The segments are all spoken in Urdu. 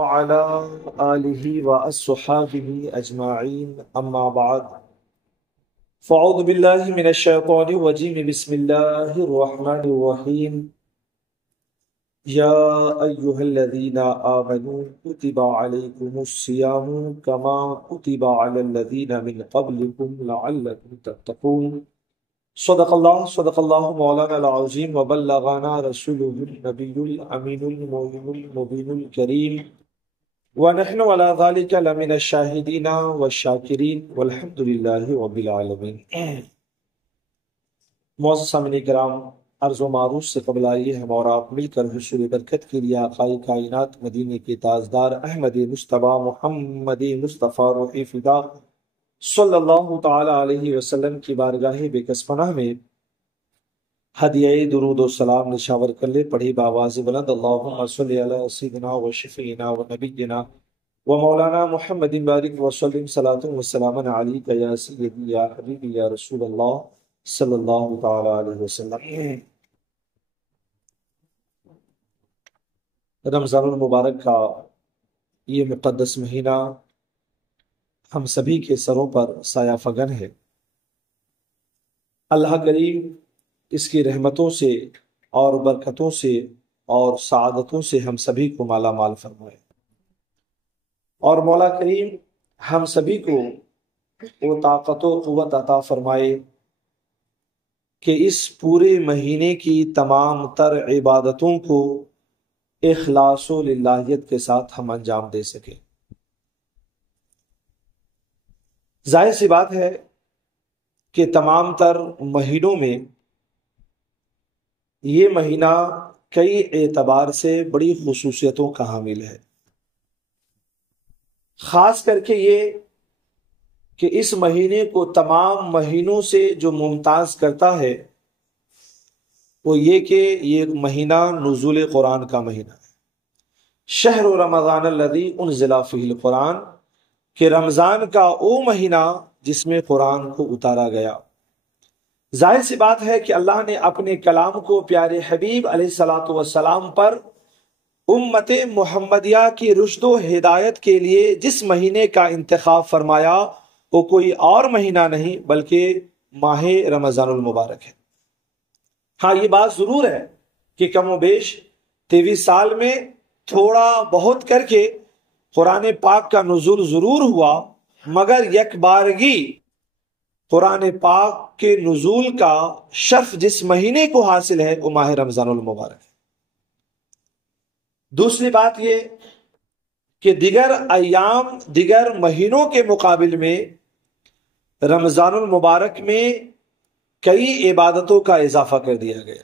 وعلى آله وأصحابه أجمعين أما بعد فأعوذ بالله من الشيطان الرجيم بسم الله الرحمن الرحيم يا أيها الذين آمنوا كتب عليكم الصيام كما كتب على الذين من قبلكم لعلكم تتقون صدق الله مولانا العظيم وبلغنا رسوله النبي الأمين المؤمن المبين الكريم ونحن على ذلك لمن الشاهدين والشاکرین والحمد للہ رب العالمین۔ معزز سامعین کرام، عرض و معروف سے قبل آئیے ہم اور آپ مل کر حصول برکت کے لیے آقائے کائنات مدینے کے تاجدار احمد مصطفیٰ محمد مصطفیٰ روح فدا صلی اللہ تعالی علیہ وسلم کی بارگاہ بے کس پناہ میں ہدیہ درود و سلام نشاور کر لے، پڑھی بآواز بلند اللہم صلی علی سیدنا و شفیعنا و نبینا و مولانا محمد بارک وسلم صلاۃ و سلام علیک یا سیدی یا حبیبی یا رسول اللہ صلی اللہ تعالی علیہ وسلم۔ رمضان المبارک کا یہ مقدس مہینہ ہم سبھی کے سروں پر سایہ فگن ہے۔ اللہ کریم اس کی رحمتوں سے اور برکتوں سے اور سعادتوں سے ہم سبھی کو مالا مال فرمائے، اور مولا کریم ہم سبھی کو وہ طاقت و قوت عطا فرمائے کہ اس پورے مہینے کی تمام تر عبادتوں کو اخلاص و للہیت کے ساتھ ہم انجام دے سکیں۔ ظاہر سی بات ہے کہ تمام تر مہینوں میں یہ مہینہ کئی اعتبار سے بڑی خصوصیتوں کا حامل ہے، خاص کر کے یہ کہ اس مہینے کو تمام مہینوں سے جو ممتاز کرتا ہے وہ یہ کہ یہ مہینہ نزول قرآن کا مہینہ ہے۔ شہر رمضان الذی انزل فیہ القرآن، کہ رمضان کا وہ مہینہ جس میں قرآن کو اتارا گیا۔ ظاہر سی بات ہے کہ اللہ نے اپنے کلام کو پیارے حبیب علیہ الصلوۃ والسلام پر امت محمدیہ کی رشد و ہدایت کے لیے جس مہینے کا انتخاب فرمایا وہ کوئی اور مہینہ نہیں بلکہ ماہ رمضان المبارک ہے۔ ہاں یہ بات ضرور ہے کہ کم و بیش 23 سال میں تھوڑا بہت کر کے قرآن پاک کا نزول ضرور ہوا، مگر یک بارگی قرآن پاک کے نزول کا شرف جس مہینے کو حاصل ہے وہ ماہ رمضان المبارک ہے۔ دوسری بات یہ کہ دیگر ایام دیگر مہینوں کے مقابل میں رمضان المبارک میں کئی عبادتوں کا اضافہ کر دیا گیا۔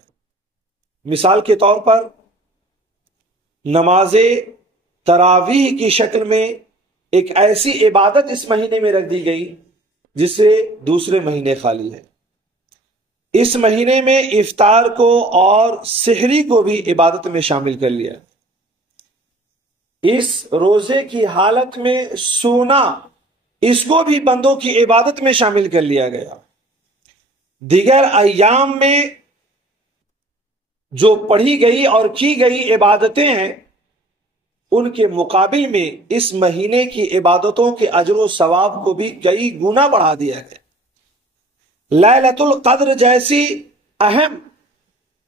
مثال کے طور پر نماز تراویح کی شکل میں ایک ایسی عبادت اس مہینے میں رکھ دی گئی جس سے دوسرے مہینے خالی ہے۔ اس مہینے میں افطار کو اور سحری کو بھی عبادت میں شامل کر لیا۔ اس روزے کی حالت میں سونا، اس کو بھی بندوں کی عبادت میں شامل کر لیا گیا۔ دیگر ایام میں جو پڑھی گئی اور کی گئی عبادتیں ہیں ان کے مقابل میں اس مہینے کی عبادتوں کے اجر و ثواب کو بھی کئی گنا بڑھا دیا گیا۔ لیلۃ القدر جیسی اہم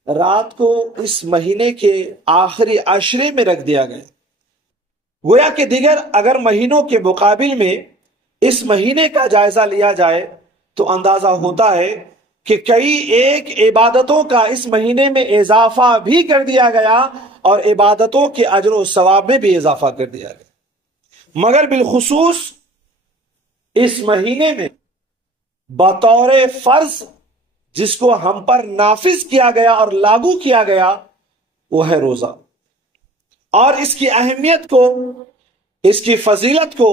رات کو اس مہینے کے آخری عشرے میں رکھ دیا گیا۔ گویا کہ دیگر اگر مہینوں کے مقابل میں اس مہینے کا جائزہ لیا جائے تو اندازہ ہوتا ہے کہ کئی ایک عبادتوں کا اس مہینے میں اضافہ بھی کر دیا گیا اور عبادتوں کے اجر و ثواب میں بھی اضافہ کر دیا گیا۔ مگر بالخصوص اس مہینے میں بطور فرض جس کو ہم پر نافذ کیا گیا اور لاگو کیا گیا وہ ہے روزہ، اور اس کی اہمیت کو، اس کی فضیلت کو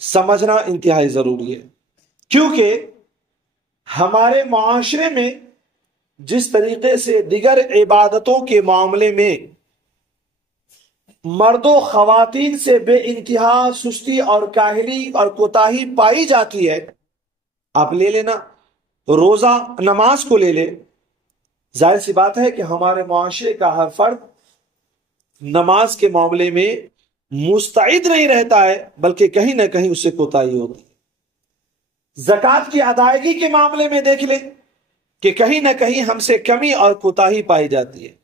سمجھنا انتہائی ضروری ہے، کیونکہ ہمارے معاشرے میں جس طریقے سے دیگر عبادتوں کے معاملے میں مرد و خواتین سے بے انتہا سستی اور کاہلی اور کوتاہی پائی جاتی ہے، آپ لے لینا روزہ نماز کو لے لے، ظاہر سی بات ہے کہ ہمارے معاشرے کا ہر فرد نماز کے معاملے میں مستعد نہیں رہتا ہے، بلکہ کہیں نہ کہیں اس سے کوتاہی ہوتی ہے۔ زکوٰۃ کی ادائیگی کے معاملے میں دیکھ لیں کہ کہیں نہ کہیں ہم سے کمی اور کوتاہی پائی جاتی ہے۔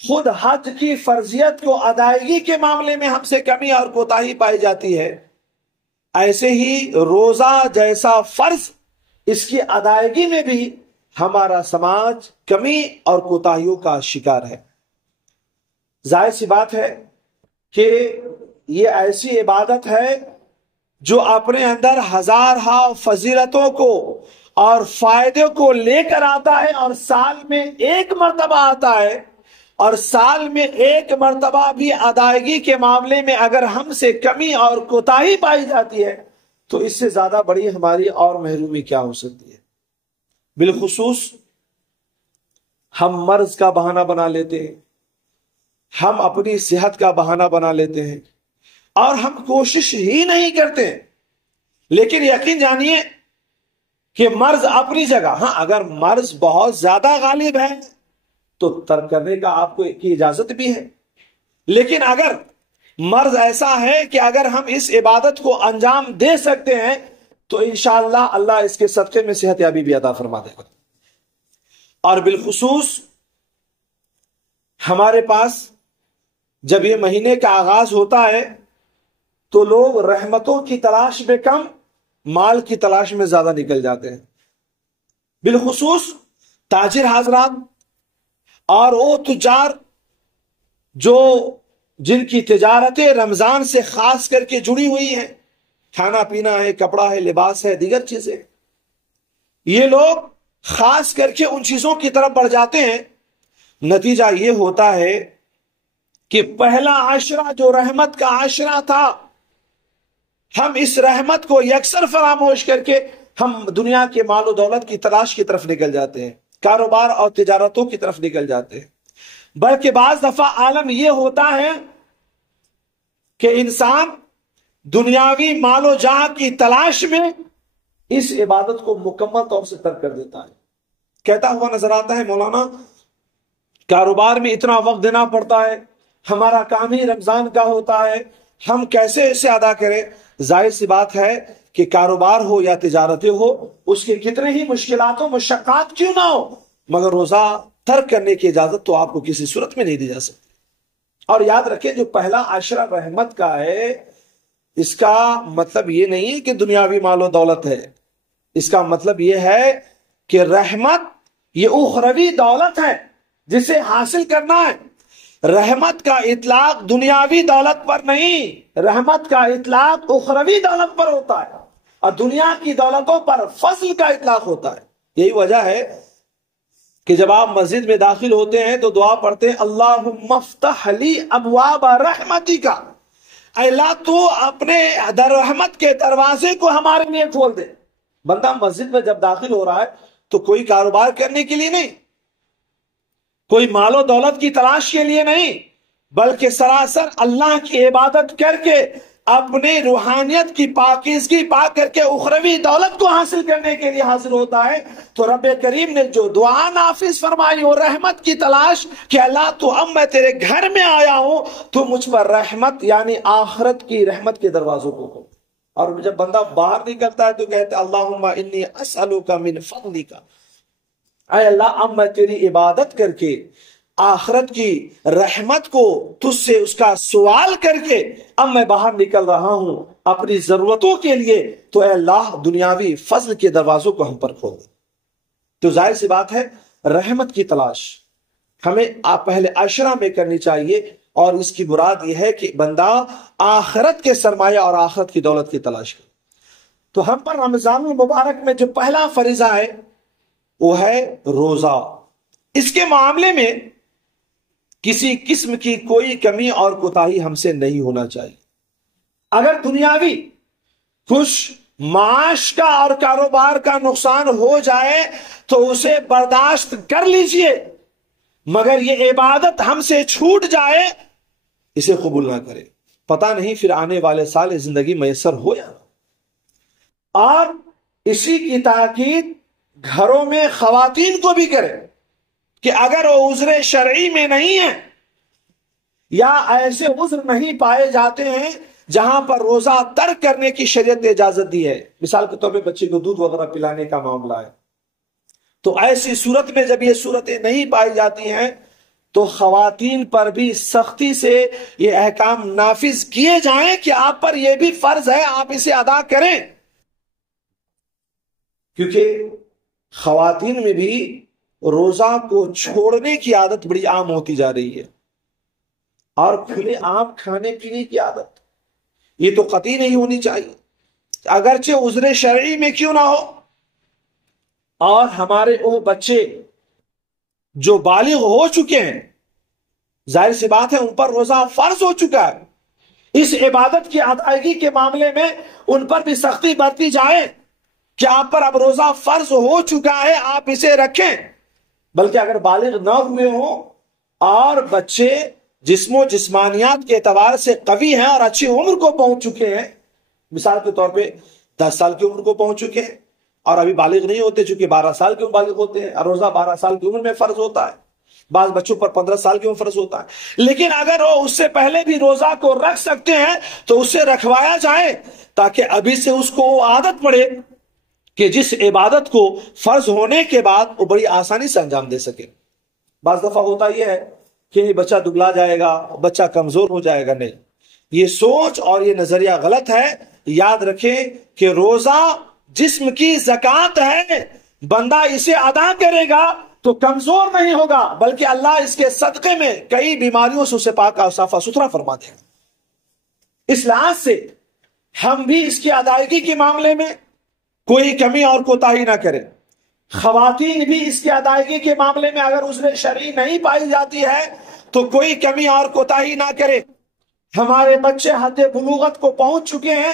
خود حج کی فرضیت کو ادائیگی کے معاملے میں ہم سے کمی اور کوتاہی پائی جاتی ہے، ایسے ہی روزہ جیسا فرض، اس کی ادائیگی میں بھی ہمارا سماج کمی اور کوتاہیوں کا شکار ہے۔ ظاہر سی بات ہے کہ یہ ایسی عبادت ہے جو اپنے اندر ہزارہا فضیلتوں کو اور فائدے کو لے کر آتا ہے، اور سال میں ایک مرتبہ آتا ہے، اور سال میں ایک مرتبہ بھی ادائیگی کے معاملے میں اگر ہم سے کمی اور کوتاہی پائی جاتی ہے تو اس سے زیادہ بڑی ہماری اور محرومی کیا ہو سکتی ہے۔ بالخصوص ہم مرض کا بہانہ بنا لیتے ہیں، ہم اپنی صحت کا بہانہ بنا لیتے ہیں، اور ہم کوشش ہی نہیں کرتے۔ لیکن یقین جانیے کہ مرض اپنی جگہ، ہاں اگر مرض بہت زیادہ غالب ہے تو ترک کرنے کا آپ کو کی اجازت بھی ہے، لیکن اگر مرض ایسا ہے کہ اگر ہم اس عبادت کو انجام دے سکتے ہیں تو انشاءاللہ اللہ اس کے صدقے میں صحت یابی بھی عطا فرما دے گا۔ اور بالخصوص ہمارے پاس جب یہ مہینے کا آغاز ہوتا ہے تو لوگ رحمتوں کی تلاش میں کم، مال کی تلاش میں زیادہ نکل جاتے ہیں۔ بالخصوص تاجر حضرات اور وہ تجار جو جن کی تجارتیں رمضان سے خاص کر کے جڑی ہوئی ہیں، کھانا پینا ہے، کپڑا ہے، لباس ہے، دیگر چیزیں، یہ لوگ خاص کر کے ان چیزوں کی طرف بڑھ جاتے ہیں۔ نتیجہ یہ ہوتا ہے کہ پہلا عشرہ جو رحمت کا عشرہ تھا، ہم اس رحمت کو یکسر فراموش کر کے ہم دنیا کے مال و دولت کی تلاش کی طرف نکل جاتے ہیں، کاروبار اور تجارتوں کی طرف نکل جاتے ہیں۔ بلکہ بعض دفعہ عالم یہ ہوتا ہے کہ انسان دنیاوی مال و جاہ کی تلاش میں اس عبادت کو مکمل طور سے ترک کر دیتا ہے۔ کہتا ہوا نظر آتا ہے، مولانا کاروبار میں اتنا وقت دینا پڑتا ہے، ہمارا کام ہی رمضان کا ہوتا ہے، ہم کیسے اسے ادا کریں؟ ظاہر سی بات ہے کہ کاروبار ہو یا تجارتیں ہو، اس کے کتنے ہی مشکلات و مشقات کیوں نہ ہو، مگر روزہ ترک کرنے کی اجازت تو آپ کو کسی صورت میں نہیں دی جا سکتی۔ اور یاد رکھیں، جو پہلا عشرہ رحمت کا ہے، اس کا مطلب یہ نہیں ہے کہ دنیاوی مال و دولت ہے، اس کا مطلب یہ ہے کہ رحمت یہ اخروی دولت ہے جسے حاصل کرنا ہے۔ رحمت کا اطلاق دنیاوی دولت پر نہیں، رحمت کا اطلاق اخروی دولت پر ہوتا ہے، اور دنیا کی دولتوں پر فضل کا اطلاق ہوتا ہے۔ یہی وجہ ہے کہ جب آپ مسجد میں داخل ہوتے ہیں تو دعا پڑھتے ہیں، اللہم افتح لی ابواب رحمتی کا، اے اللہ تو اپنے در رحمت کے دروازے کو ہمارے لیے کھول دے۔ بندہ مسجد میں جب داخل ہو رہا ہے تو کوئی کاروبار کرنے کے لیے نہیں، کوئی مال و دولت کی تلاش کے لیے نہیں، بلکہ سراسر اللہ کی عبادت کر کے اپنے روحانیت کی پاکیزگی پا کر کے اخروی دولت کو حاصل کرنے کے لیے حاضر ہوتا ہے۔ تو رب کریم نے جو دعا نافذ فرمائی وہ رحمت کی تلاش، کہ اللہ تو اب میں تیرے گھر میں آیا ہوں، تو مجھ پر رحمت یعنی آخرت کی رحمت کے دروازوں کو کھول۔ اور جب بندہ باہر نکلتا ہے تو کہتے ہیں، اللہم انی اسألک من فضلک، اے اللہ اب میں تیری عبادت کر کے آخرت کی رحمت کو تجھ سے اس کا سوال کر کے اب میں باہر نکل رہا ہوں اپنی ضرورتوں کے لیے، تو اے اللہ دنیاوی فضل کے دروازوں کو ہم پر کھول دے۔ تو ظاہر سی بات ہے، رحمت کی تلاش ہمیں پہلے عشرہ میں کرنی چاہیے، اور اس کی مراد یہ ہے کہ بندہ آخرت کے سرمایہ اور آخرت کی دولت کی تلاش کرے۔ تو ہم پر رمضان المبارک میں جو پہلا فریضہ ہے وہ ہے روزہ۔ اس کے معاملے میں کسی قسم کی کوئی کمی اور کوتاہی ہم سے نہیں ہونا چاہیے۔ اگر دنیاوی کچھ معاش کا اور کاروبار کا نقصان ہو جائے تو اسے برداشت کر لیجئے، مگر یہ عبادت ہم سے چھوٹ جائے اسے قبول نہ کرے۔ پتہ نہیں پھر آنے والے سال زندگی میسر ہو یا نہ۔ اور اسی کی تاکید گھروں میں خواتین کو بھی کرے کہ اگر وہ عذر شرعی میں نہیں ہے یا ایسے عذر نہیں پائے جاتے ہیں جہاں پر روزہ ترک کرنے کی شریعت نے اجازت دی ہے. مثال کے طور پہ بچے کو دودھ وغیرہ پلانے کا معاملہ ہے، تو ایسی صورت میں جب یہ صورتیں نہیں پائی جاتی ہیں تو خواتین پر بھی سختی سے یہ احکام نافذ کیے جائیں کہ آپ پر یہ بھی فرض ہے، آپ اسے ادا کریں. کیونکہ خواتین میں بھی روزہ کو چھوڑنے کی عادت بڑی عام ہوتی جا رہی ہے، اور کھلے عام کھانے پینے کی عادت یہ تو قطعی نہیں ہونی چاہیے، اگرچہ عذر شرعی میں کیوں نہ ہو. اور ہمارے وہ بچے جو بالغ ہو چکے ہیں، ظاہر سی بات ہے ان پر روزہ فرض ہو چکا ہے، اس عبادت کی ادائیگی کے معاملے میں ان پر بھی سختی برتی جائے کہ آپ پر اب روزہ فرض ہو چکا ہے، آپ اسے رکھیں. بلکہ اگر بالغ نہ ہوئے ہوں اور بچے جسم و جسمانیات کے اعتبار سے قوی ہیں اور اچھی عمر کو پہنچ چکے ہیں، مثال کے طور پہ 10 سال کی عمر کو پہنچ چکے ہیں اور ابھی بالغ نہیں ہوتے، چونکہ 12 سال کے بالغ ہوتے ہیں اور روزہ 12 سال کی عمر میں فرض ہوتا ہے، بعض بچوں پر 15 سال کی عمر فرض ہوتا ہے. لیکن اگر وہ اس سے پہلے بھی روزہ کو رکھ سکتے ہیں تو اسے رکھوایا جائے، تاکہ ابھی سے اس کو عادت پڑے کہ جس عبادت کو فرض ہونے کے بعد وہ بڑی آسانی سے انجام دے سکے. بعض دفعہ ہوتا یہ ہے کہ بچہ دبلا جائے گا، بچہ کمزور ہو جائے گا. نہیں، یہ سوچ اور یہ نظریہ غلط ہے. یاد رکھیں کہ روزہ جسم کی زکات ہے، بندہ اسے ادا کرے گا تو کمزور نہیں ہوگا، بلکہ اللہ اس کے صدقے میں کئی بیماریوں سے اسے پاک اور صاف ستھرا فرما دے گا. اس لحاظ سے ہم بھی اس کی ادائیگی کے معاملے میں کوئی کمی اور کوتاہی نہ کریں. خواتین بھی اس کی ادائیگی کے معاملے میں اگر عذر شرعی نہیں پائی جاتی ہے تو کوئی کمی اور کوتاہی نہ کرے. ہمارے بچے حد بلوغت کو پہنچ چکے ہیں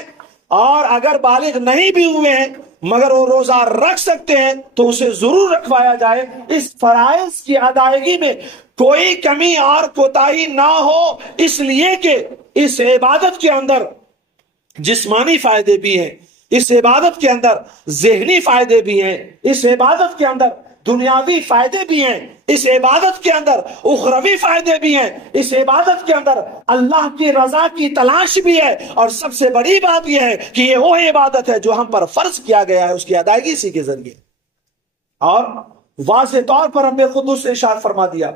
اور اگر بالغ نہیں بھی ہوئے ہیں مگر وہ روزہ رکھ سکتے ہیں تو اسے ضرور رکھوایا جائے. اس فرائض کی ادائیگی میں کوئی کمی اور کوتاہی نہ ہو، اس لیے کہ اس عبادت کے اندر جسمانی فائدے بھی ہیں، اس عبادت کے اندر ذہنی فائدے بھی ہیں، اس عبادت کے اندر دنیاوی فائدے بھی ہیں، اس عبادت کے اندر اخروی فائدے بھی ہیں، اس عبادت کے اندر اللہ کی رضا کی تلاش بھی ہے. اور سب سے بڑی بات یہ ہے کہ یہ وہ عبادت ہے جو ہم پر فرض کیا گیا ہے، اس کی ادائیگی اسی کے ذریعے. اور واضح طور پر ہم نے خود اس سے ارشاد فرما دیا،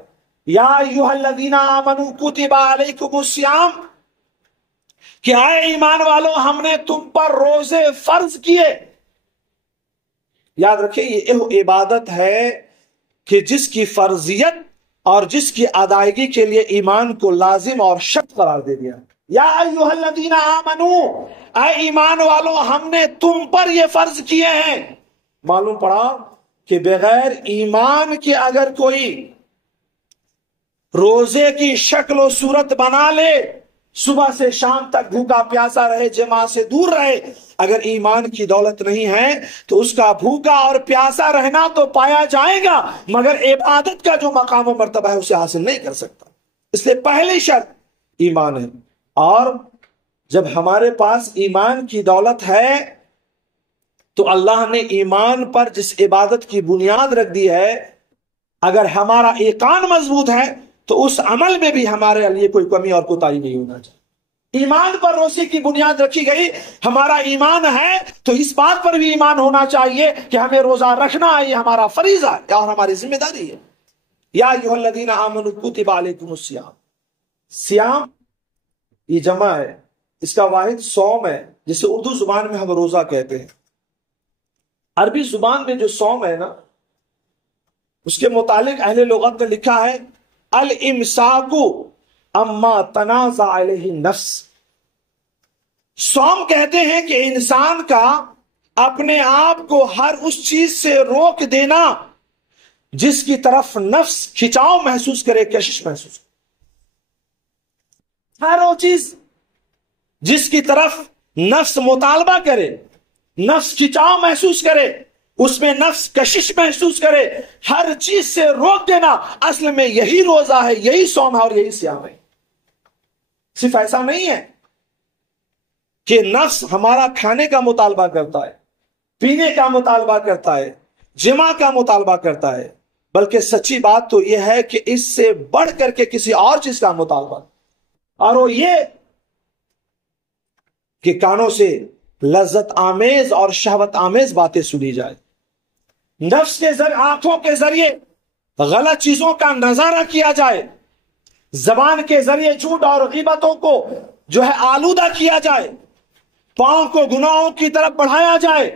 یا ایھا الذین آمنوا کتب علیکم الصیام، کہ اے ایمان والو ہم نے تم پر روزے فرض کیے. یاد رکھیں یہ عبادت ہے کہ جس کی فرضیت اور جس کی ادائیگی کے لیے ایمان کو لازم اور شرط قرار دے دیا. یا ایھا الذین آمنوا، اے ایمان والو ہم نے تم پر یہ فرض کیے ہیں. معلوم پڑا کہ بغیر ایمان کے اگر کوئی روزے کی شکل و صورت بنا لے، صبح سے شام تک بھوکا پیاسا رہے، جماع سے دور رہے، اگر ایمان کی دولت نہیں ہے تو اس کا بھوکا اور پیاسا رہنا تو پایا جائے گا مگر عبادت کا جو مقام و مرتبہ ہے اسے حاصل نہیں کر سکتا. اس لیے پہلی شرط ایمان ہے. اور جب ہمارے پاس ایمان کی دولت ہے تو اللہ نے ایمان پر جس عبادت کی بنیاد رکھ دی ہے، اگر ہمارا ایقان مضبوط ہے تو اس عمل میں بھی ہمارے لیے کوئی کمی اور کوتاہی نہیں ہونا چاہیے. ایمان پر روزے کی بنیاد رکھی گئی، ہمارا ایمان ہے تو اس بات پر بھی ایمان ہونا چاہیے کہ ہمیں روزہ رکھنا ہے، یہ ہمارا فریضہ ہے اور ہماری ذمہ داری ہے. یا ایھا الذین آمنوا کتب علیکم الصیام، صیام یہ جمع ہے، اس کا واحد صوم ہے، جسے اردو زبان میں ہم روزہ کہتے ہیں. عربی زبان میں جو صوم ہے نا، اس کے متعلق اہل لغت نے لکھا ہے الامساک اما تنازع علیہ النفس. صوم کہتے ہیں کہ انسان کا اپنے آپ کو ہر اس چیز سے روک دینا جس کی طرف نفس کھچاؤ محسوس کرے، کشش محسوس کرے. ہر وہ چیز جس کی طرف نفس مطالبہ کرے، نفس کھچاؤ محسوس کرے، اس میں نفس کشش محسوس کرے، ہر چیز سے روک دینا، اصل میں یہی روزہ ہے، یہی صوم ہے اور یہی صیام ہے. صرف ایسا نہیں ہے کہ نفس ہمارا کھانے کا مطالبہ کرتا ہے، پینے کا مطالبہ کرتا ہے، جماع کا مطالبہ کرتا ہے، بلکہ سچی بات تو یہ ہے کہ اس سے بڑھ کر کے کسی اور چیز کا مطالبہ. اور وہ یہ کہ کانوں سے لذت آمیز اور شہوت آمیز باتیں سنی جائے، نفس کے ذریعے، آنکھوں کے ذریعے غلط چیزوں کا نظارہ کیا جائے، زبان کے ذریعے جھوٹ اور غیبتوں کو جو ہے آلودہ کیا جائے، پاؤں کو گناہوں کی طرف بڑھایا جائے۔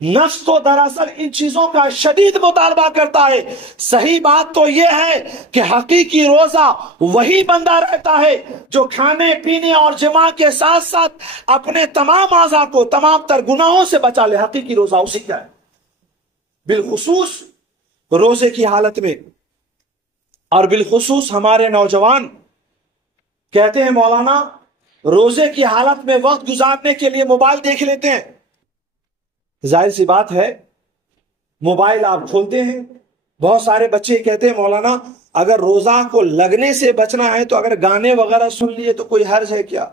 نفس تو دراصل ان چیزوں کا شدید مطالبہ کرتا ہے۔ صحیح بات تو یہ ہے کہ حقیقی روزہ وہی بندہ رہتا ہے جو کھانے پینے اور جماع کے ساتھ ساتھ اپنے تمام اعضاء کو تمام تر گناہوں سے بچا لے۔ حقیقی روزہ اسی کا ہے، بالخصوص روزے کی حالت میں۔ اور بالخصوص ہمارے نوجوان کہتے ہیں مولانا روزے کی حالت میں وقت گزارنے کے لیے موبائل دیکھ لیتے ہیں۔ ظاہر سی بات ہے، موبائل آپ کھولتے ہیں، بہت سارے بچے کہتے ہیں مولانا اگر روزہ کو لگنے سے بچنا ہے تو اگر گانے وغیرہ سن لیے تو کوئی حرج ہے کیا؟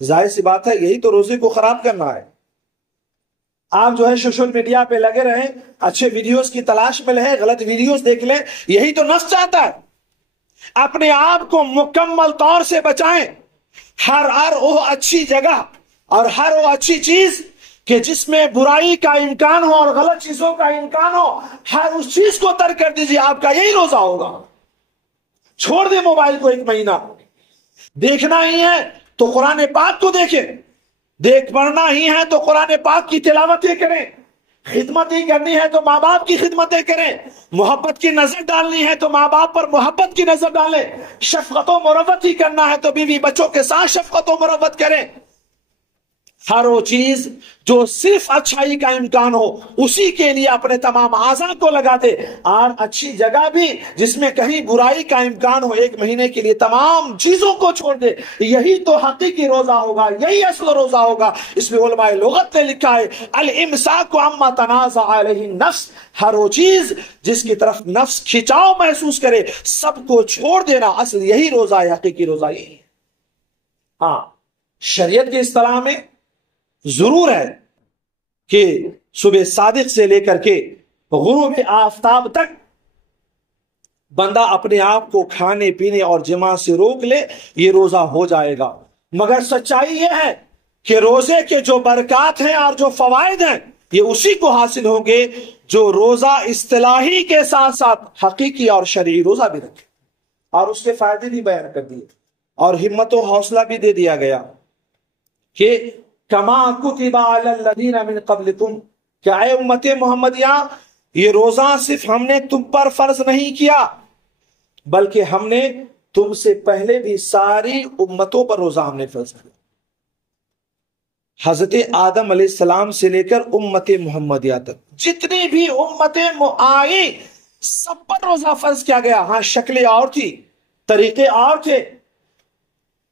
ظاہر سی بات ہے، یہی تو روزے کو خراب کرنا ہے۔ آپ جو ہے سوشل میڈیا پہ لگے رہیں، اچھے ویڈیوز کی تلاش میں رہیں، غلط ویڈیوز دیکھ لیں، یہی تو نفس چاہتا ہے۔ اپنے آپ کو مکمل طور سے بچائیں، ہر وہ اچھی جگہ اور ہر وہ اچھی چیز کہ جس میں برائی کا امکان ہو اور غلط چیزوں کا امکان ہو، ہر اس چیز کو ترک کر دیجئے، آپ کا یہی روزہ ہوگا۔ چھوڑ دیں موبائل کو، ایک مہینہ دیکھنا ہی ہے تو قرآن پاک کو دیکھیں، پڑھنا ہی ہے تو قرآن پاک کی تلاوتیں کریں، خدمت ہی کرنی ہے تو ماں باپ کی خدمتیں کریں، محبت کی نظر ڈالنی ہے تو ماں باپ پر محبت کی نظر ڈالیں، شفقت و مروت ہی کرنا ہے تو بیوی بچوں کے ساتھ شفقت و مروت کریں۔ ہر وہ چیز جو صرف اچھائی کا امکان ہو اسی کے لیے اپنے تمام اعضاء کو لگا دے، اور اچھی جگہ بھی جس میں کہیں برائی کا امکان ہو ایک مہینے کے لیے تمام چیزوں کو چھوڑ دے۔ یہی تو حقیقی روزہ ہوگا، یہی اصل روزہ ہوگا۔ اس میں علماء لغت نے لکھا ہے الامساک عما تنازع علیہ النفس، ہر وہ چیز جس کی طرف نفس کھچاؤ محسوس کرے سب کو چھوڑ دینا، اصل یہی روزہ ہے، حقیقی روزہ یہی ہے۔ ہاں، شریعت کی اصطلاح میں ضرور ہے کہ صبح صادق سے لے کر کے غروب آفتاب تک بندہ اپنے آپ کو کھانے پینے اور جماع سے روک لے، یہ روزہ ہو جائے گا۔ مگر سچائی یہ ہے کہ روزے کے جو برکات ہیں اور جو فوائد ہیں یہ اسی کو حاصل ہوں گے جو روزہ اصطلاحی کے ساتھ ساتھ حقیقی اور شرعی روزہ بھی رکھے، اور اس کے فائدے بھی بیان کر دیے اور ہمت و حوصلہ بھی دے دیا گیا کہ کما کتب علی الذین من قبلکم، کہ اے امت محمدیہ یہ روزہ صرف ہم نے تم پر فرض نہیں کیا بلکہ ہم نے تم سے پہلے بھی ساری امتوں پر روزہ ہم نے فرض کیا۔ حضرت آدم علیہ السلام سے لے کر امت محمدیہ تک جتنی بھی امتیں آئی سب پر روزہ فرض کیا گیا۔ ہاں شکلیں اور تھی، طریقے اور تھے،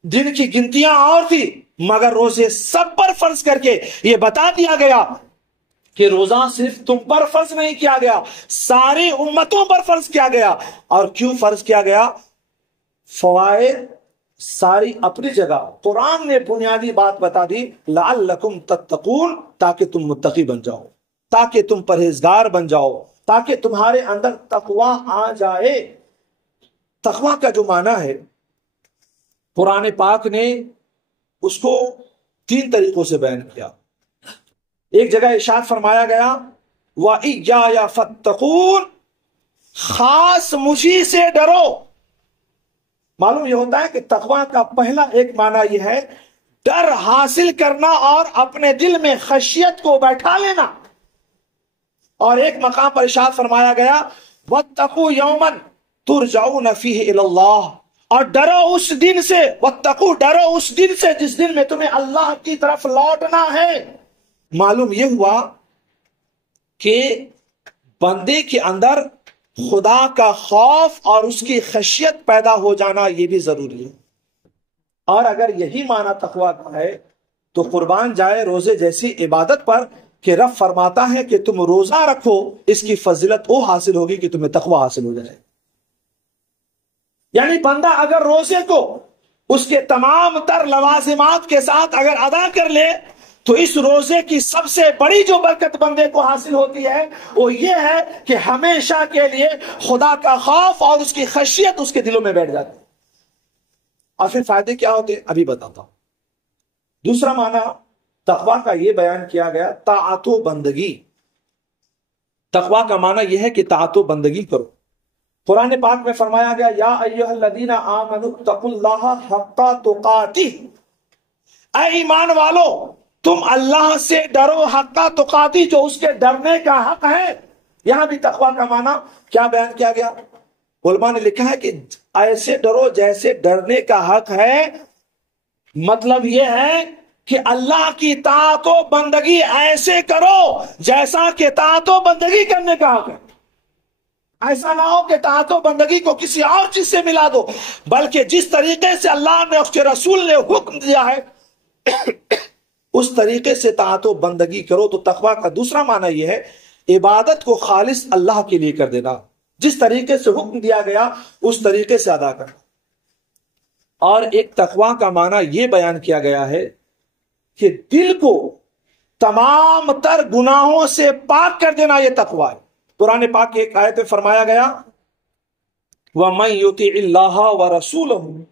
دن کی گنتیاں اور تھی، مگر روزے سب پر فرض کر کے یہ بتا دیا گیا کہ روزہ صرف تم پر فرض نہیں کیا گیا، ساری امتوں پر فرض کیا گیا۔ اور کیوں فرض کیا گیا؟ فوائد ساری اپنی جگہ، قرآن نے بنیادی بات بتا دی لعلکم تتقون، تاکہ تم متقی بن جاؤ، تاکہ تم پرہیزگار بن جاؤ، تاکہ تمہارے اندر تقوی آ جائے۔ تقوی کا جو معنی ہے قرآن پاک نے اس کو 3 طریقوں سے بیان کیا۔ ایک جگہ ارشاد فرمایا گیا وَإِيَّايَ فَاتَّقُونَ، خاص مجھی سے ڈرو۔ معلوم یہ ہوتا ہے کہ تقوی کا پہلا ایک معنی یہ ہے ڈر حاصل کرنا اور اپنے دل میں خشیت کو بیٹھا لینا۔ اور ایک مقام پر ارشاد فرمایا گیا وَاتَّقُوا يَوْمًا تُرْجَعُونَ فِيهِ إِلَى اللَّهِ، اور ڈرو اس دن سے، وَاتَّقُوا، ڈرو اس دن سے جس دن میں تمہیں اللہ کی طرف لوٹنا ہے۔ معلوم یہ ہوا کہ بندے کے اندر خدا کا خوف اور اس کی خشیت پیدا ہو جانا یہ بھی ضروری ہے۔ اور اگر یہی معنی تقویٰ کا ہے تو قربان جائے روزے جیسی عبادت پر کہ رب فرماتا ہے کہ تم روزہ رکھو، اس کی فضیلت وہ حاصل ہوگی کہ تمہیں تقویٰ حاصل ہو جائے۔ یعنی بندہ اگر روزے کو اس کے تمام تر لوازمات کے ساتھ اگر ادا کر لے تو اس روزے کی سب سے بڑی جو برکت بندے کو حاصل ہوتی ہے وہ یہ ہے کہ ہمیشہ کے لیے خدا کا خوف اور اس کی خشیت اس کے دلوں میں بیٹھ جاتی ہے۔ اور پھر فائدے کیا ہوتے ہیں ابھی بتاتا ہوں. دوسرا معنی تقوی کا یہ بیان کیا گیا طاعت و بندگی. تقوی کا معنی یہ ہے کہ طاعت و بندگی کرو. قرآن پاک میں فرمایا گیا یا ایھا الذین آمنوا اتقوا اللہ حق تقاتہ، اے ایمان والو تم اللہ سے ڈرو حق تقاتہ، جو اس کے ڈرنے کا حق ہے. یہاں بھی تقوی کا معنی کیا بیان کیا گیا؟ علماء نے لکھا ہے کہ ایسے ڈرو جیسے ڈرنے کا حق ہے. مطلب یہ ہے کہ اللہ کی طاعت و بندگی ایسے کرو جیسا کہ طاعت و بندگی کرنے کا حق ہے. ایسا نہ ہو کہ طاعت و بندگی کو کسی اور چیز سے ملا دو، بلکہ جس طریقے سے اللہ نے اس کے رسول نے حکم دیا ہے اس طریقے سے طاعت و بندگی کرو. تو تقوی کا دوسرا معنی یہ ہے عبادت کو خالص اللہ کے لیے کر دینا، جس طریقے سے حکم دیا گیا اس طریقے سے ادا کرنا. اور ایک تقوی کا معنی یہ بیان کیا گیا ہے کہ دل کو تمام تر گناہوں سے پاک کر دینا، یہ تقوی ہے. قرآن پاک کی ایک آیت میں فرمایا گیا وَمَن يُطِعِ اللَّهَ وَرَسُولَهُ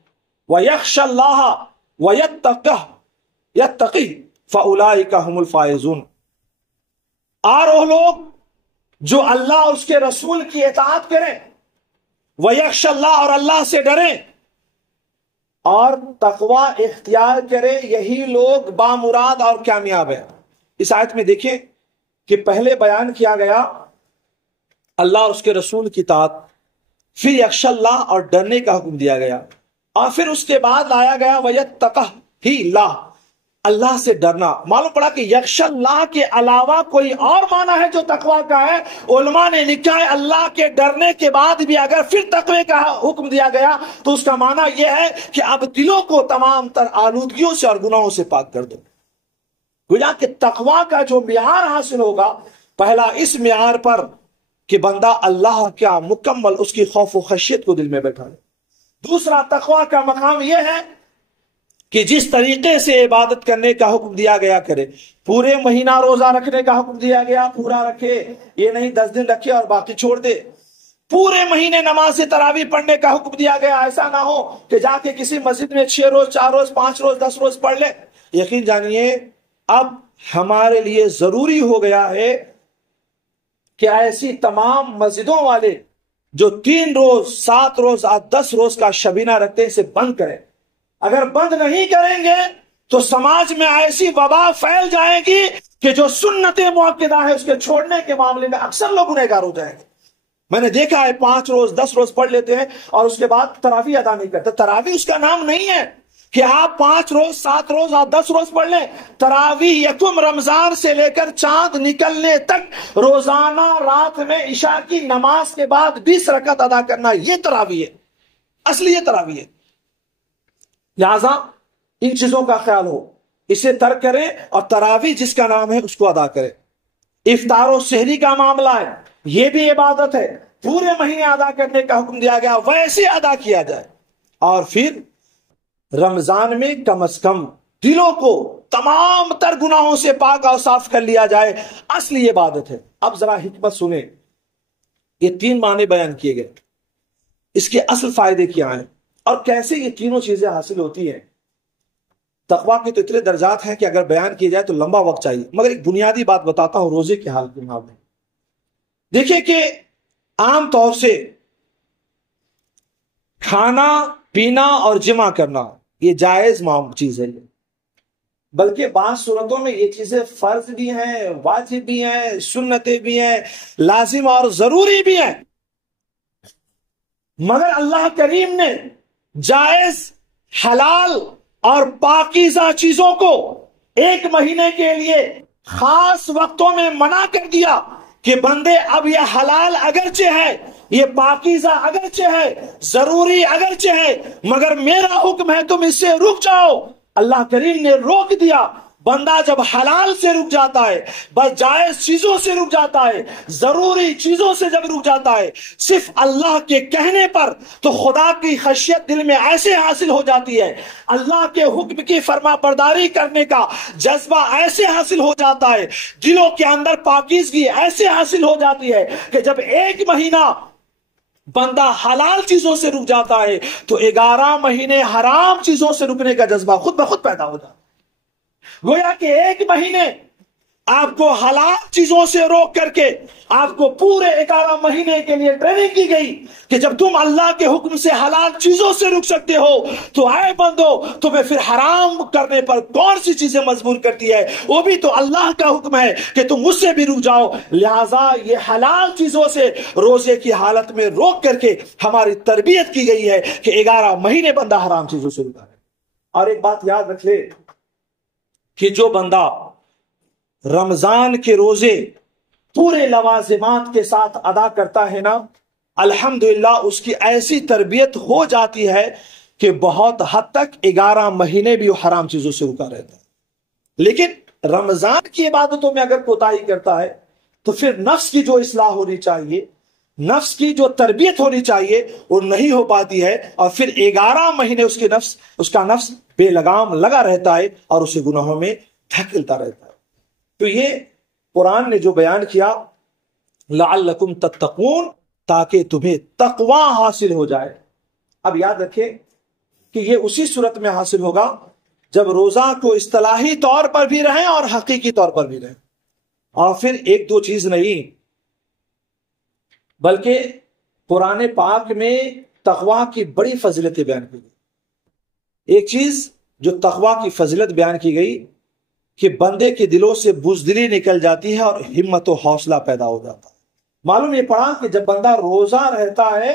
وَيَخْشَ اللَّهَ وَيَتَّقِهِ فَأُولَٰئِكَ هُمُ الْفَائِزُونَ. اور وہ لوگ جو اللہ اور اس کے رسول کی اطاعت کریں، وَيَخْشَ اللَّهَ اور اللہ سے ڈریں اور تقوی اختیار کریں، یہی لوگ بامراد اور کامیاب ہیں. اس آیت میں دیکھیں کہ پہلے بیان کیا گیا اللہ اور اس کے رسول کی اطاعت، پھر یخشى اللہ اور ڈرنے کا حکم دیا گیا، اور پھر اس کے بعد لایا گیا وَيَتَّقِهِ اللَّهِ، اللہ سے ڈرنا. معلوم پڑا کہ یخشى اللہ کے علاوہ کوئی اور معنی ہے جو تقوی کا ہے. علماء نے لکھا ہے اللہ کے ڈرنے کے بعد بھی اگر پھر تقوی کا حکم دیا گیا تو اس کا معنی یہ ہے کہ اب دلوں کو تمام تر آلودگیوں سے اور گناہوں سے پاک کر دو. گویا کہ تقوی کا جو معیار حاصل ہوگا، پہلا اس معیار پر کہ بندہ اللہ کیا مکمل اس کی خوف و خشیت کو دل میں بیٹھا لے. دوسرا تقوی کا مقام یہ ہے کہ جس طریقے سے عبادت کرنے کا حکم دیا گیا کرے. پورے مہینہ روزہ رکھنے کا حکم دیا گیا پورا رکھے، یہ نہیں 10 دن رکھے اور باقی چھوڑ دے. پورے مہینے نماز تراویح پڑھنے کا حکم دیا گیا، ایسا نہ ہو کہ جا کے کسی مسجد میں 6 روز 4 روز 5 روز 10 روز پڑھ لے. یقین جانیے اب ہمارے لیے ضروری ہو گیا ہے کہ ایسی تمام مسجدوں والے جو 3 روز 7 روز 10 روز کا شبینہ رکھتے ہیں اسے بند کریں. اگر بند نہیں کریں گے تو سماج میں ایسی وبا پھیل جائے گی کہ جو سنت مؤکدہ ہے اس کے چھوڑنے کے معاملے میں اکثر لوگ گنہگار ہو جائیں گے. میں نے دیکھا ہے 5 روز 10 روز پڑھ لیتے ہیں اور اس کے بعد تراویح ادا نہیں کرتے. تراویح اس کا نام نہیں ہے کہ آپ 5 روز 7 روز آپ 10 روز پڑھ لیں. تراویح یکم رمضان سے لے کر چاند نکلنے تک روزانہ رات میں عشاء کی نماز کے بعد 20 رکعت ادا کرنا، یہ تراویح ہے، اصلی یہ تراویح ہے. لہذا ان چیزوں کا خیال ہو، اسے ترک کریں اور تراویح جس کا نام ہے اس کو ادا کریں. افطار و سحری کا معاملہ ہے، یہ بھی عبادت ہے، پورے مہینے ادا کرنے کا حکم دیا گیا، ویسے ادا کیا جائے. اور پھر رمضان میں کم از کم دلوں کو تمام تر گناہوں سے پاک اور صاف کر لیا جائے، اصلی عبادت ہے. اب ذرا حکمت سنیں، یہ 3 معنی بیان کیے گئے، اس کے اصل فائدے کیا ہیں اور کیسے یہ تینوں چیزیں حاصل ہوتی ہیں. تقوی کے تو اتنے درجات ہیں کہ اگر بیان کیا جائے تو لمبا وقت چاہیے، مگر ایک بنیادی بات بتاتا ہوں روزے کے حال کے معاملے. دیکھیں کہ عام طور سے کھانا پینا اور جمع کرنا یہ جائز چیز ہے، بلکہ بعض صورتوں میں یہ چیزیں فرض بھی ہیں، واجب بھی ہیں، سنتیں بھی ہیں، لازم اور ضروری بھی ہیں. مگر اللہ کریم نے جائز، حلال اور پاکیزہ چیزوں کو ایک مہینے کے لیے خاص وقتوں میں منع کر دیا کہ بندے اب یہ حلال اگرچہ ہے، یہ پاکیزہ اگرچہ ہے، ضروری اگرچہ ہے، مگر میرا حکم ہے تم اس سے رک جاؤ. اللہ کریم نے روک دیا. بندہ جب حلال سے رک جاتا ہے، بس جائز چیزوں سے رک جاتا ہے، ضروری چیزوں سے جب رک جاتا ہے صرف اللہ کے کہنے پر، تو خدا کی خشیت دل میں ایسے حاصل ہو جاتی ہے، اللہ کے حکم کی فرما برداری کرنے کا جذبہ ایسے حاصل ہو جاتا ہے، دلوں کے اندر پاکیزگی ایسے حاصل ہو جاتی ہے کہ جب ایک مہینہ بندہ حلال چیزوں سے رک جاتا ہے تو 11 مہینے حرام چیزوں سے رکنے کا جذبہ خود بخود پیدا ہو جاتا ہے۔ گویا کہ 1 مہینے آپ کو حلال چیزوں سے روک کر کے آپ کو پورے 11 مہینے کے لیے ٹریننگ کی گئی کہ جب تم اللہ کے حکم سے حلال چیزوں سے رک سکتے ہو تو اے بندو تمہیں پھر حرام کرنے پر کون سی چیزیں مجبور کرتی ہے؟ وہ بھی تو اللہ کا حکم ہے کہ تم اس سے بھی رک جاؤ۔ لہذا یہ حلال چیزوں سے روزے کی حالت میں روک کر کے ہماری تربیت کی گئی ہے کہ 11 مہینے بندہ حرام چیزوں سے رکا ہے۔ اور ایک بات یاد رکھ لے کہ جو بندہ رمضان کے روزے پورے لوازمات کے ساتھ ادا کرتا ہے نا، الحمدللہ اس کی ایسی تربیت ہو جاتی ہے کہ بہت حد تک 11 مہینے بھی وہ حرام چیزوں سے رکا رہتا ہے۔ لیکن رمضان کی عبادتوں میں اگر کوتاہی کرتا ہے تو پھر نفس کی جو اصلاح ہونی چاہیے، نفس کی جو تربیت ہونی چاہیے وہ نہیں ہو پاتی ہے، اور پھر 11 مہینے اس کا نفس بے لگام لگا رہتا ہے اور اسے گناہوں میں دھکیلتا رہتا ہے۔ تو یہ قرآن نے جو بیان کیا لعلکم تتقون، تاکہ تمہیں تقوی حاصل ہو جائے۔ اب یاد رکھیں کہ یہ اسی صورت میں حاصل ہوگا جب روزہ کو اصطلاحی طور پر بھی رہیں اور حقیقی طور پر بھی رہیں، اور پھر 1-2 چیز نہیں بلکہ قرآن پاک میں تقوی کی بڑی فضیلتیں بیان کی گئی۔ ایک چیز جو تقوی کی فضیلت بیان کی گئی کہ بندے کے دلوں سے بزدلی نکل جاتی ہے اور ہمت و حوصلہ پیدا ہو جاتا ہے۔ معلوم یہ پڑا کہ جب بندہ روزہ رہتا ہے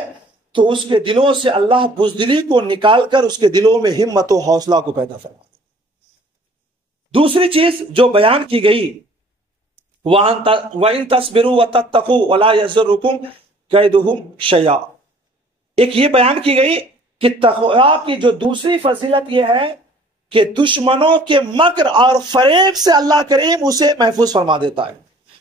تو اس کے دلوں سے اللہ بزدلی کو نکال کر اس کے دلوں میں ہمت و حوصلہ کو پیدا فرماتا ہے۔ دوسری چیز جو بیان کی گئی وَإِن تَصْبِرُوا وَتَتَّقُوا وَلَا يَضُرُّكُمْ كَيْدُهُمْ شَيْئًا، ایک یہ بیان کی گئی کہ تقوی کی جو دوسری فضیلت یہ ہے کہ دشمنوں کے مکر اور فریب سے اللہ کریم اسے محفوظ فرما دیتا ہے۔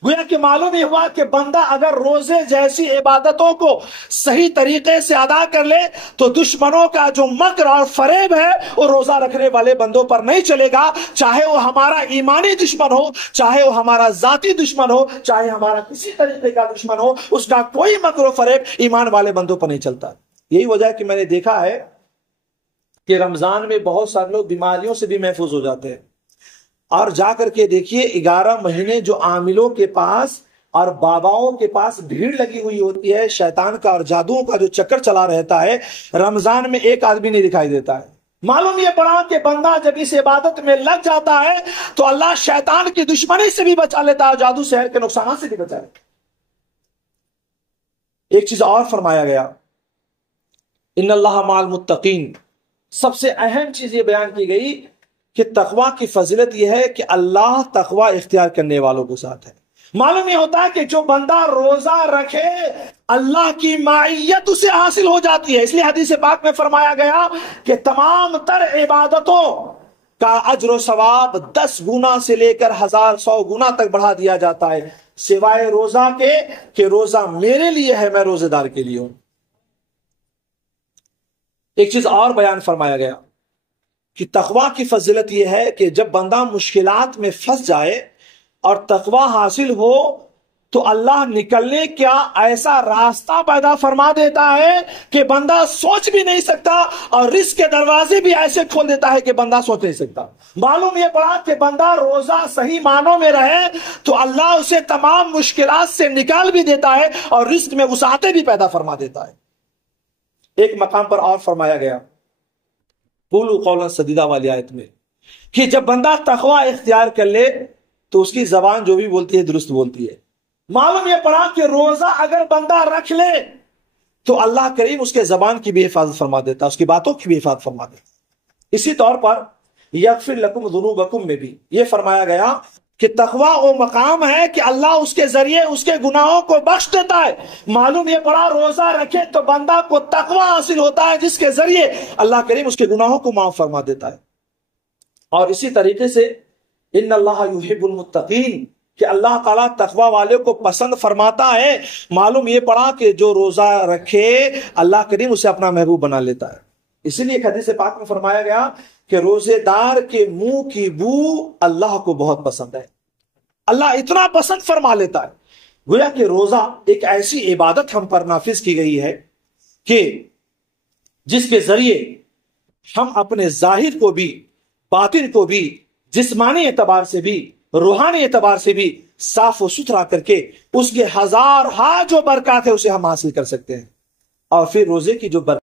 گویا کہ معلوم یہ ہوا کہ بندہ اگر روزے جیسی عبادتوں کو صحیح طریقے سے ادا کر لے تو دشمنوں کا جو مکر اور فریب ہے وہ روزہ رکھنے والے بندوں پر نہیں چلے گا، چاہے وہ ہمارا ایمانی دشمن ہو، چاہے وہ ہمارا ذاتی دشمن ہو، چاہے ہمارا کسی طریقے کا دشمن ہو، اس کا کوئی مکر و فریب ایمان والے بندوں پر نہیں چلتا۔ یہی وجہ ہے کہ میں نے دیکھا ہے کہ رمضان میں بہت سارے لوگ بیماریوں سے بھی محفوظ ہو جاتے ہیں، اور جا کر کے دیکھیے 11 مہینے جو عاملوں کے پاس اور باباؤں کے پاس بھیڑ لگی ہوئی ہوتی ہے، شیطان کا اور جادوؤں کا جو چکر چلا رہتا ہے، رمضان میں ایک آدمی نہیں دکھائی دیتا ہے۔ معلوم یہ پڑا کہ بندہ جب اس عبادت میں لگ جاتا ہے تو اللہ شیطان کی دشمنی سے بھی بچا لیتا ہے، جادو سحر کے نقصانات سے بھی بچا لیتا ہے۔ ایک چیز اور فرمایا گیا، ان اللہ مع المتقین، سب سے اہم چیز یہ بیان کی گئی کہ تقوی کی فضیلت یہ ہے کہ اللہ تقوی اختیار کرنے والوں کے ساتھ ہے۔ معلوم یہ ہوتا ہے کہ جو بندہ روزہ رکھے اللہ کی معیت اسے حاصل ہو جاتی ہے، اس لیے حدیث پاک میں فرمایا گیا کہ تمام تر عبادتوں کا اجر و ثواب 10 گنا سے لے کر 1000-100 گنا تک بڑھا دیا جاتا ہے، سوائے روزہ کے کہ روزہ میرے لیے ہے، میں روزے دار کے لیے ہوں۔ ایک چیز اور بیان فرمایا گیا کہ تقوی کی فضیلت یہ ہے کہ جب بندہ مشکلات میں پھنس جائے اور تقوی حاصل ہو تو اللہ نکلنے کا ایسا راستہ پیدا فرما دیتا ہے کہ بندہ سوچ بھی نہیں سکتا، اور رزق کے دروازے بھی ایسے کھول دیتا ہے کہ بندہ سوچ نہیں سکتا۔ معلوم یہ پڑا کہ بندہ روزہ صحیح معنوں میں رہے تو اللہ اسے تمام مشکلات سے نکال بھی دیتا ہے اور رزق میں وسعتیں بھی پیدا فرما دیتا ہے۔ ایک مقام پر اور فرمایا گیا قولوا قولا سدیدا والی آیت میں کہ جب بندہ تقوی اختیار کر لے تو اس کی زبان جو بھی بولتی ہے درست بولتی ہے۔ معلوم یہ پڑا کہ روزہ اگر بندہ رکھ لے تو اللہ کریم اس کے زبان کی بھی حفاظت فرما دیتا ہے، اس کی باتوں کی بھی حفاظت فرما دیتا ہے۔ اسی طور پر یغفر لکم ذنوبکم میں بھی یہ فرمایا گیا کہ تقوی وہ مقام ہے کہ اللہ اس کے ذریعے اس کے گناہوں کو بخش دیتا ہے۔ معلوم یہ پڑا روزہ رکھے تو بندہ کو تقوی حاصل ہوتا ہے جس کے ذریعے اللہ کریم اس کے گناہوں کو معاف فرما دیتا ہے۔ اور اسی طریقے سے ان اللہ یحب المتقین کہ اللہ تعالیٰ تقوی والے کو پسند فرماتا ہے۔ معلوم یہ پڑا کہ جو روزہ رکھے اللہ کریم اسے اپنا محبوب بنا لیتا ہے۔ اسی لیے ایک حدیث پاک میں فرمایا گیا کہ روزے دار کے منہ کی بو اللہ کو بہت پسند ہے، اللہ اتنا پسند فرما لیتا ہے۔ گویا کہ روزہ ایک ایسی عبادت ہم پر نافذ کی گئی ہے کہ جس کے ذریعے ہم اپنے ظاہر کو بھی باطن کو بھی جسمانی اعتبار سے بھی روحانی اعتبار سے بھی صاف و ستھرا کر کے اس کے ہزار ہا جو برکات ہے اسے ہم حاصل کر سکتے ہیں. اور پھر روزے کی جو برکات